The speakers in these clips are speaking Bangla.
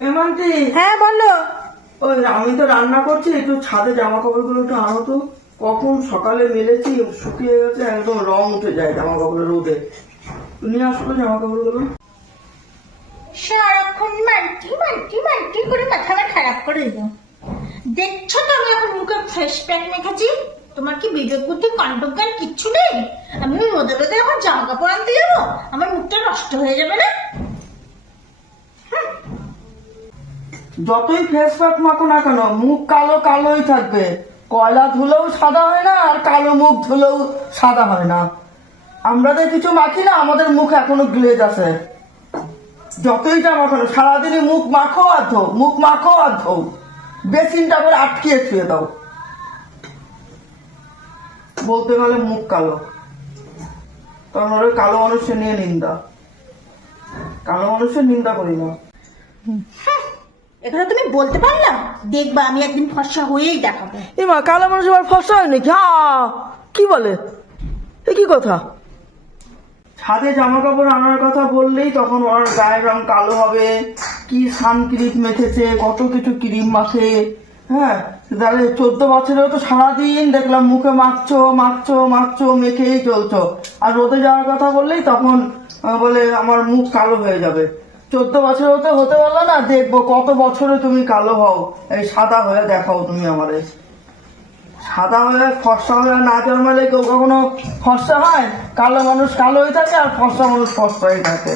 হ্যাঁ বলো। ওই আমি তো রান্না করছি একটু ছাদে জামা কাপড়গুলো একটু আনো তো। কখন সকালে মেলেছি শুকিয়ে গেছে একদম রং উঠে যায় জামা কাপড়ের রোদে। নিয়ে আসলো জামা কাপড়গুলো সারাক্ষণ মাল্টি মাল্টি মাল্টি করে মাথা আমার খারাপ করে দিল। দেখছ তো আমি এখন মুখে ফ্রেশ প্যাক মেখেছি? তোমার কি বিবেক বুদ্ধি কণ্ঠজ্ঞান কিচ্ছু নেই? আমি রোদে রোদে এখন জামা কাপড় আনতে যাব? আমার মুখটা নষ্ট হয়ে যাবে না? যতই ফেস প্যাক মাখো না কেন, মুখ কালো কালোই থাকবে। কয়লা ধুলেও সাদা হয় না, আর কালো মুখ ধুলেও সাদা হয় না। আমরা তো কিছু মাখি না, আমাদের মুখ এখনও গ্লেজ আছে। যতই যা কেন সারাদিনই মুখ মাখো আর ধো, মুখ মাখো আর ধো। বেসিনটা করে আটকিয়ে ছুঁয়ে দাও। বলতে গেলে মুখ কালো। কারণ ওরা কালো মানুষের নিয়ে নিন্দা। কালো মানুষের নিন্দা করি না। এটা তুমি বলতে পারলাম দেখবা আমি একদিন ফর্সা হয়েই দেখাবো। এমা কালো মানুষ আবার ফসা হয় নাকি? হ্যাঁ কি বলে? এ কি কথা? ছাদে জামা কাপড় আনার কথা বললেই তখন ওর গায়ের রং কালো হবে। কি সানক্রিম মেখেছে কত কিছু ক্রিম মাখে হ্যাঁ? তাহলে চোদ্দ বছরেও তো সারাদিন দেখলাম মুখে মাখছো মাখছো মাখছো মেখেই চলছো। আর রোদে যাওয়ার কথা বললেই তখন বলে আমার মুখ কালো হয়ে যাবে। চোদ্দ বছরেও তো হতে পারল না, দেখব কত বছরে তুমি কালো হও। এই সাদা হয়ে দেখাও তুমি আমাদের সাদা হয়ে, ফর্সা হয়ে না জন্মালে কেউ কখনো ফর্সা হয়? কালো মানুষ কালো হয়ে থাকে আর ফর্সা মানুষ ফর্সা হয়ে থাকে।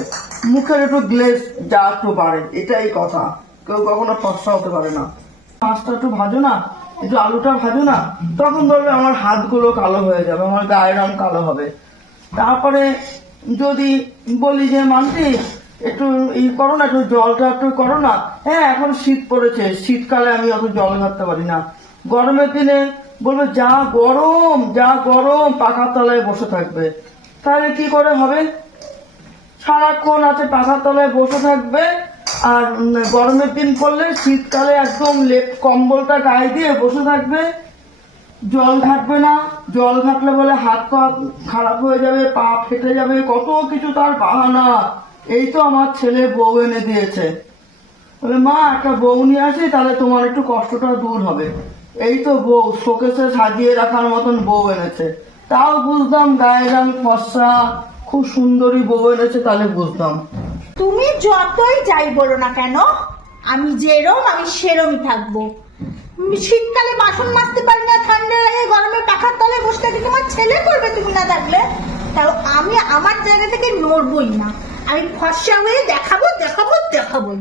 মুখের একটু গ্লেজ যা একটু বাড়ে, এটাই কথা। কেউ কখনো ফর্সা হতে পারে না। মাছটা একটু ভাজো না, একটু আলুটা ভাজো না, তখন ধরবে আমার হাতগুলো কালো হয়ে যাবে, আমার গায়ের রং কালো হবে। তারপরে যদি বলি যে মানতি একটু ই করো না, একটু জলটা একটু করো না। হ্যাঁ এখন শীত পড়েছে, শীতকালে আমি অত জল ঘাটতে পারি না। গরমের দিনে বলবে, যা গরম যা গরম, পাখার তলায় বসে থাকবে। তাহলে কি করে হবে? সারাক্ষণ আছে পাখার তলায় বসে থাকবে, আর গরমের দিন পড়লে শীতকালে একদম লেপ কম্বলটা গায়ে দিয়ে বসে থাকবে। জল ঘাটবে না, জল ঘাটলে বলে হাত পা খারাপ হয়ে যাবে, পা ফেটে যাবে, কত কিছু তার বাহানা। এই তো আমার ছেলে বউ এনে দিয়েছে। মা, একটা বউ নিয়ে আসি, তাহলে তোমার একটু কষ্টটা দূর হবে। এই তো বউ, শোকেসে সাজিয়ে রাখার মতন বউ এনেছে। তাও বুঝতাম গায়ে রং ফর্সা, খুব সুন্দরী বউ এনেছে তাহলে বুঝতাম। তুমি যতই যাই বলো না কেন, আমি যেরম, আমি সেরমই থাকব। শীতকালে বাসন মাজতে পারি না, ঠান্ডা লাগে, গরমে পাখার তলে বসে থাকি। তোমার ছেলে করবে তুমি না থাকলে? তাও আমি আমার জায়গা থেকে নড়বই না। আমি ফর্সা হয়ে দেখাবো দেখাবো দেখাবোই